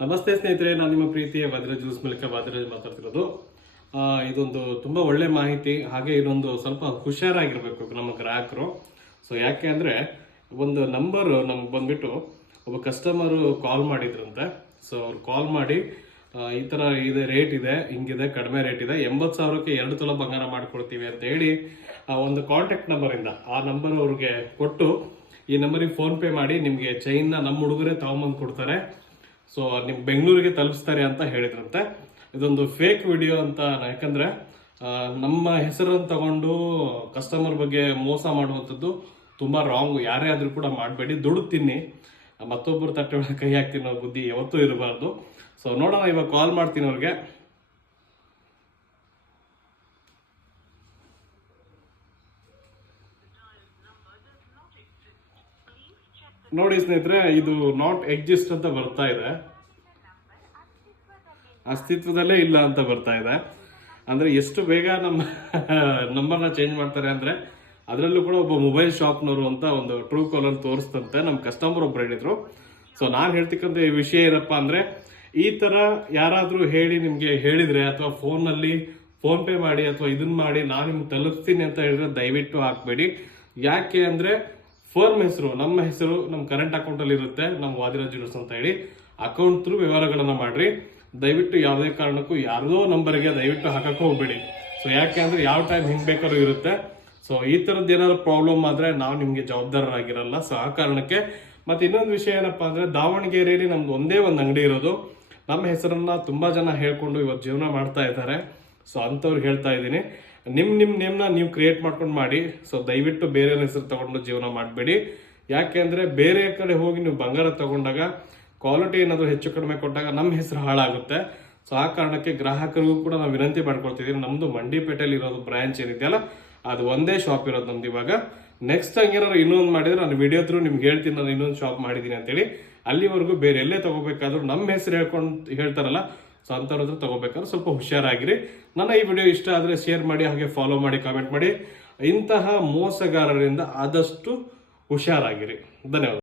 ನಮಸ್ತೆ ಸ್ನೇಹಿತರೆ, ನಾನು ನಿಮ್ಮ ಪ್ರೀತಿಯ ಭದ್ರಜ್ ಜ್ಯೂಸ್ ಮೂಲಕ ಭದ್ರಜ್ ಮಾತಾಡ್ತಿರೋದು. ಇದೊಂದು ತುಂಬಾ ಒಳ್ಳೆ ಮಾಹಿತಿ. ಹಾಗೆ ಇದೊಂದು ಸ್ವಲ್ಪ ಹುಷಾರಾಗಿರ್ಬೇಕು ನಮ್ಮ ಗ್ರಾಹಕರು. ಸೊ ಯಾಕೆ ಅಂದ್ರೆ ಒಂದು ನಂಬರ್ ನಮ್ಗೆ ಬಂದ್ಬಿಟ್ಟು ಒಬ್ಬ ಕಸ್ಟಮರು ಕಾಲ್ ಮಾಡಿದ್ರಂತೆ. ಸೊ ಅವ್ರು ಕಾಲ್ ಮಾಡಿ ಈ ತರ ಇದೆ, ರೇಟ್ ಇದೆ, ಹಿಂಗಿದೆ, ಕಡಿಮೆ ರೇಟ್ ಇದೆ, 80,000ಕ್ಕೆ 2 ತೊಲ ಬಂಗಾರ ಮಾಡ್ಕೊಡ್ತೀವಿ ಅಂತ ಹೇಳಿ ಒಂದು ಕಾಂಟ್ಯಾಕ್ಟ್ ನಂಬರ್ ಇಂದ ಆ ನಂಬರ್ ಅವ್ರಿಗೆ ಕೊಟ್ಟು, ಈ ನಂಬರಿಗೆ ಫೋನ್ ಪೇ ಮಾಡಿ ನಿಮ್ಗೆ ಚೈನ್ನ ನಮ್ಮ ಹುಡುಗರೇ ತಗೊಂಬಂದು ಕೊಡ್ತಾರೆ, ಸೊ ನಿಮ್ ಬೆಂಗಳೂರಿಗೆ ತಲುಪಿಸ್ತಾರೆ ಅಂತ ಹೇಳಿದ್ರಂತೆ. ಇದೊಂದು ಫೇಕ್ ವಿಡಿಯೋ ಅಂತ. ಯಾಕಂದ್ರೆ ನಮ್ಮ ಹೆಸರನ್ನು ತಗೊಂಡು ಕಸ್ಟಮರ್ ಬಗ್ಗೆ ಮೋಸ ಮಾಡುವಂಥದ್ದು ತುಂಬಾ ರಾಂಗ್. ಯಾರೇ ಆದ್ರೂ ಕೂಡ ಮಾಡಬೇಡಿ. ದುಡ್ಡು ತಿನ್ನಿ, ಮತ್ತೊಬ್ಬರು ತಟ್ಟೆ ಒಳಗೆ ಕೈ ಹಾಕ್ತೀನಿ ಅನ್ನೋ ಬುದ್ಧಿ ಯಾವತ್ತೂ ಇರಬಾರ್ದು. ಸೊ ನೋಡೋಣ, ಇವಾಗ ಕಾಲ್ ಮಾಡ್ತೀನಿ ಅವ್ರಿಗೆ. ನೋಡಿ ಸ್ನೇಹಿತರೆ, ಇದು ನಾಟ್ ಎಕ್ಸಿಸ್ಟ್ ಅಂತ ಬರ್ತಾ ಇದೆ, ಅಸ್ತಿತ್ವದಲ್ಲೇ ಇಲ್ಲ ಅಂತ ಬರ್ತಾ ಇದೆ. ಅಂದ್ರೆ ಎಷ್ಟು ಬೇಗ ನಮ್ಮ ನಂಬರ್ನ ಚೇಂಜ್ ಮಾಡ್ತಾರೆ ಅಂದ್ರೆ, ಅದರಲ್ಲೂ ಕೂಡ ಒಬ್ಬ ಮೊಬೈಲ್ ಶಾಪ್ನವರು ಅಂತ ಒಂದು ಟ್ರೂ ಕಾಲರ್ ತೋರಿಸ್ತಂತೆ. ನಮ್ಮ ಕಸ್ಟಮರ್ ಒಬ್ರು ಹೇಳಿದ್ರು. ಸೊ ನಾನು ಹೇಳ್ತಕ್ಕಂಥ ಈ ವಿಷಯ ಏನಪ್ಪ ಅಂದ್ರೆ, ಈ ತರ ಯಾರಾದ್ರೂ ಹೇಳಿ ನಿಮ್ಗೆ ಹೇಳಿದ್ರೆ, ಅಥವಾ ಫೋನ್ ಪೇ ಮಾಡಿ ಅಥವಾ ಇದನ್ನ ಮಾಡಿ ನಾನು ನಿಮ್ಗೆ ತಲುಪಿಸ್ತೀನಿ ಅಂತ ಹೇಳಿದ್ರೆ ದಯವಿಟ್ಟು ಹಾಕ್ಬೇಡಿ. ಯಾಕೆ ಅಂದ್ರೆ ಫರ್ಮ್ ಹೆಸರು, ನಮ್ಮ ಹೆಸರು ನಮ್ಮ ಕರೆಂಟ್ ಅಕೌಂಟ್ ಅಲ್ಲಿ ಇರುತ್ತೆ, ನಮ್ಮ ವಾದಿರಾಜ್ ಜ್ಯೂಸ್ ಅಂತ ಹೇಳಿ ಅಕೌಂಟ್ ಥ್ರೂ ವ್ಯವಹಾರಗಳನ್ನ ಮಾಡ್ರಿ. ದಯವಿಟ್ಟು ಯಾವುದೇ ಕಾರಣಕ್ಕೂ ಯಾರದೋ ನಂಬರ್ಗೆ ದಯವಿಟ್ಟು ಹಾಕಕ್ಕೆ ಹೋಗ್ಬೇಡಿ. ಸೊ ಯಾಕೆ ಅಂದ್ರೆ ಯಾವ ಟೈಮ್ ಹಿಂಗ್ ಬೇಕಾದ್ರೂ ಇರುತ್ತೆ. ಸೊ ಈ ತರದ್ದು ಏನಾದ್ರು ಪ್ರಾಬ್ಲಮ್ ಆದ್ರೆ ನಾವು ನಿಮ್ಗೆ ಜವಾಬ್ದಾರರಾಗಿರಲ್ಲ. ಸೊ ಆ ಕಾರಣಕ್ಕೆ. ಮತ್ತೆ ಇನ್ನೊಂದು ವಿಷಯ ಏನಪ್ಪಾ ಅಂದ್ರೆ, ದಾವಣಗೆರೆಯಲ್ಲಿ ನಮ್ದು ಒಂದೇ ಒಂದು ಅಂಗಡಿ ಇರೋದು. ನಮ್ಮ ಹೆಸರನ್ನ ತುಂಬಾ ಜನ ಹೇಳ್ಕೊಂಡು ಇವತ್ತು ಜೀವನ ಮಾಡ್ತಾ ಇದ್ದಾರೆ. ಸೊ ಅಂಥವ್ರಿಗೆ ಹೇಳ್ತಾ ಇದ್ದೀನಿ, ನಿಮ್ ನೇಮ್ನ ನೀವು ಕ್ರಿಯೇಟ್ ಮಾಡ್ಕೊಂಡು ಮಾಡಿ. ಸೊ ದಯವಿಟ್ಟು ಬೇರೆ ಹೆಸರು ತಗೊಂಡು ಜೀವನ ಮಾಡಬೇಡಿ. ಯಾಕೆ ಅಂದ್ರೆ ಬೇರೆ ಕಡೆ ಹೋಗಿ ನೀವು ಬಂಗಾರ ತಗೊಂಡಾಗ ಕ್ವಾಲಿಟಿ ಏನಾದರೂ ಹೆಚ್ಚು ಕಡಿಮೆ ಕೊಟ್ಟಾಗ ನಮ್ಮ ಹೆಸರು ಹಾಳಾಗುತ್ತೆ. ಸೊ ಆ ಕಾರಣಕ್ಕೆ ಗ್ರಾಹಕರಿಗೂ ಕೂಡ ನಾವು ವಿನಂತಿ ಮಾಡ್ಕೊಳ್ತಿದ್ದೀವಿ. ನಮ್ದು ಮಂಡಿಪೇಟೆಯಲ್ಲಿ ಇರೋದು ಬ್ರಾಂಚ್ ಏನಿದೆಯಲ್ಲ, ಅದು ಒಂದೇ ಶಾಪ್ ಇರೋದು ನಮ್ದು. ಇವಾಗ ನೆಕ್ಸ್ಟ್ ಹಂಗೇನಾದ್ರು ಇನ್ನೊಂದು ಮಾಡಿದ್ರೆ ನಾನು ವಿಡಿಯೋ ಥ್ರೂ ನಿಮ್ಗೆ ಹೇಳ್ತೀನಿ, ನಾನು ಇನ್ನೊಂದು ಶಾಪ್ ಮಾಡಿದ್ದೀನಿ ಅಂತೇಳಿ. ಅಲ್ಲಿವರೆಗೂ ಬೇರೆ ಎಲ್ಲೇ ತಗೋಬೇಕಾದ್ರೂ ನಮ್ಮ ಹೆಸರು ಹೇಳ್ತಾರಲ್ಲ, ಸೊ ಅಂಥವ್ರ ಹತ್ರ ತಗೋಬೇಕಾದ್ರೆ ಸ್ವಲ್ಪ ಹುಷಾರಾಗಿರಿ. ನನ್ನ ಈ ವಿಡಿಯೋ ಇಷ್ಟ ಆದರೆ ಶೇರ್ ಮಾಡಿ, ಹಾಗೆ ಫಾಲೋ ಮಾಡಿ, ಕಾಮೆಂಟ್ ಮಾಡಿ. ಇಂತಹ ಮೋಸಗಾರರಿಂದ ಆದಷ್ಟು ಹುಷಾರಾಗಿರಿ. ಧನ್ಯವಾದ.